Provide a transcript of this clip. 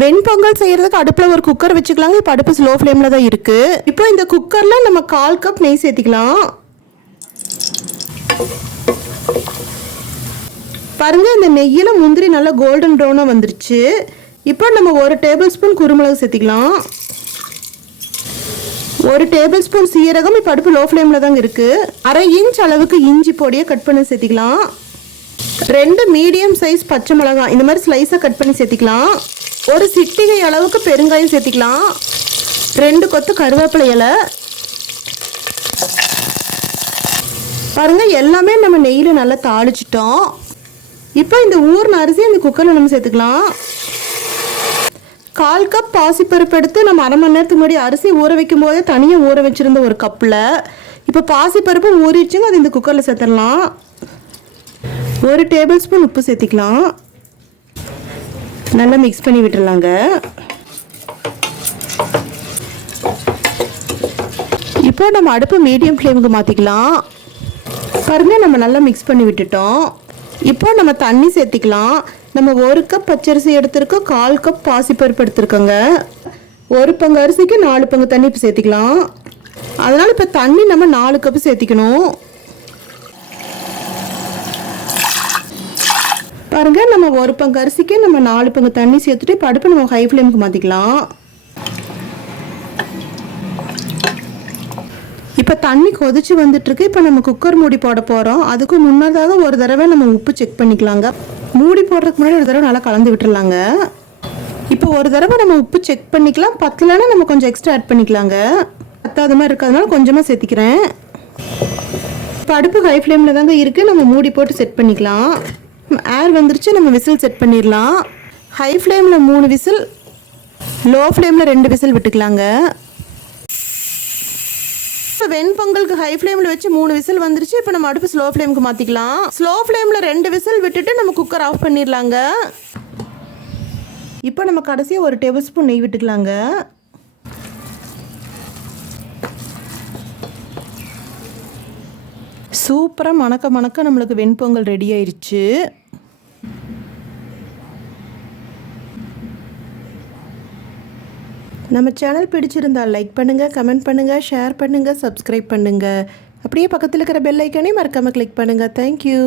வெண்பொங்கல் செய்கிறதுக்கு அடுப்பில் ஒரு குக்கர் வச்சுக்கலாங்க. இப்போ அடுப்பு ஸ்லோ ஃப்ளேமில் தான் இருக்குது. இப்போ இந்த குக்கரில் நம்ம 1/4 கப் நெய் சேர்த்திக்கலாம். பாருங்கள், இந்த நெய்யில் முந்திரி நல்லா கோல்டன் ப்ரௌனாக வந்துருச்சு. இப்போ நம்ம 1 டேபிள் ஸ்பூன் குருமிளகு சேர்த்திக்கலாம். 1 டேபிள் ஸ்பூன் சீரகம். இப்போ அடுப்பு லோ ஃப்ளேமில் தாங்க இருக்குது. 1/2 இன்ச் அளவுக்கு இஞ்சி பொடியை கட் பண்ணி சேர்த்திக்கலாம். 2 மீடியம் சைஸ் பச்சை மிளகாய் இந்த மாதிரி ஸ்லைஸாக கட் பண்ணி சேர்த்திக்கலாம். 1 சிட்டிகை அளவுக்கு பெருங்காயம் சேர்த்திக்கலாம். 2 கொத்து கருவேப்பிலை இலை. பாருங்கள், எல்லாமே நம்ம நெய்யில் நல்லா தாளிச்சிட்டோம். இப்போ இந்த ஊர்ன அரிசி இந்த குக்கரில் நம்ம சேர்த்துக்கலாம். 1/4 கப் பாசிப்பருப்பு எடுத்து நம்ம அரை மணி நேரத்துக்கு முன்னாடி அரிசி ஊற வைக்கும் போதே தனியாக ஊற வச்சுருந்த ஒரு கப்பில் இப்போ பாசிப்பருப்பு ஊறிடுச்சுங்க. அது இந்த குக்கரில் சேர்த்துடலாம். 1 டேபிள் ஸ்பூன் உப்பு சேர்த்திக்கலாம். நல்லா மிக்ஸ் பண்ணி விட்டுடலாங்க. இப்போ நம்ம அடுப்பு மீடியம் ஃப்ளேமுக்கு மாற்றிக்கலாம். பாருங்கள், நம்ம நல்லா மிக்ஸ் பண்ணி விட்டுட்டோம். இப்போ நம்ம தண்ணி சேர்த்திக்கலாம். நம்ம 1 கப் பச்சரிசி எடுத்துருக்கோம், 1/4 கப் பாசிப்பருப்பு எடுத்துருக்கோங்க. 1 பங்கு அரிசிக்கு 4 பங்கு தண்ணி இப்போ சேர்த்திக்கலாம். அதனால் இப்போ தண்ணி நம்ம 4 கப்பு சேர்த்திக்கணும். பாருங்கள், நம்ம 1 பங்கு அரிசிக்கு நம்ம 4 பங்கு தண்ணி சேர்த்துட்டு இப்போ அடுப்பு நம்ம ஹை ஃப்ளேமுக்கு மாற்றிக்கலாம். இப்போ தண்ணி கொதிச்சு வந்துட்டுருக்கு. இப்போ நம்ம குக்கர் மூடி போட போகிறோம். அதுக்கு முன்னதாக ஒரு தடவை நம்ம உப்பு செக் பண்ணிக்கலாங்க. மூடி போடுறதுக்கு முன்னாடி ஒரு தடவை நல்லா கலந்து விட்டுடலாங்க. இப்போ ஒரு தடவை நம்ம உப்பு செக் பண்ணிக்கலாம். பத்தலைன்னா நம்ம கொஞ்சம் எக்ஸ்ட்ரா ஆட் பண்ணிக்கலாங்க. பத்தாத மாதிரி இருக்கிறதுனால கொஞ்சமாக சேர்த்திக்கிறேன். இப்போ அடுப்பு ஹை ஃப்ளேமில் தாங்க இருக்குது. நம்ம மூடி போட்டு செட் பண்ணிக்கலாம். ஏர் வந்துருச்சு, நம்ம விசில் செட் பண்ணிடலாம். ஹை ஃப்ளேமில் 3 விசில், லோ ஃப்ளேமில் 2 விசில் விட்டுக்கலாங்க. இப்போ வெண்பொங்கலுக்கு ஹை ஃப்ளேமில் வச்சு 3 விசில் வந்துருச்சு. இப்போ நம்ம அடுப்பு ஸ்லோ ஃப்ளேமுக்கு மாற்றிக்கலாம். ஸ்லோ ஃப்ளேமில் 2 விசில் விட்டுட்டு நம்ம குக்கர் ஆஃப் பண்ணிடலாங்க. இப்போ நம்ம கடைசியாக 1 டேபிள் ஸ்பூன் நெய் விட்டுக்கலாங்க. சூப்பராக மணக்க மணக்க நம்மளுக்கு வெண்பொங்கல் ரெடி ஆயிடுச்சு. நம்ம சேனல் பிடிச்சிருந்தால் லைக் பண்ணுங்கள், கமெண்ட் பண்ணுங்கள், ஷேர் பண்ணுங்கள், சப்ஸ்கிரைப் பண்ணுங்கள். அப்படியே பக்கத்தில் இருக்கிற பெல் ஐக்கானே மறக்காமல் கிளிக் பண்ணுங்கள். தேங்க்யூ.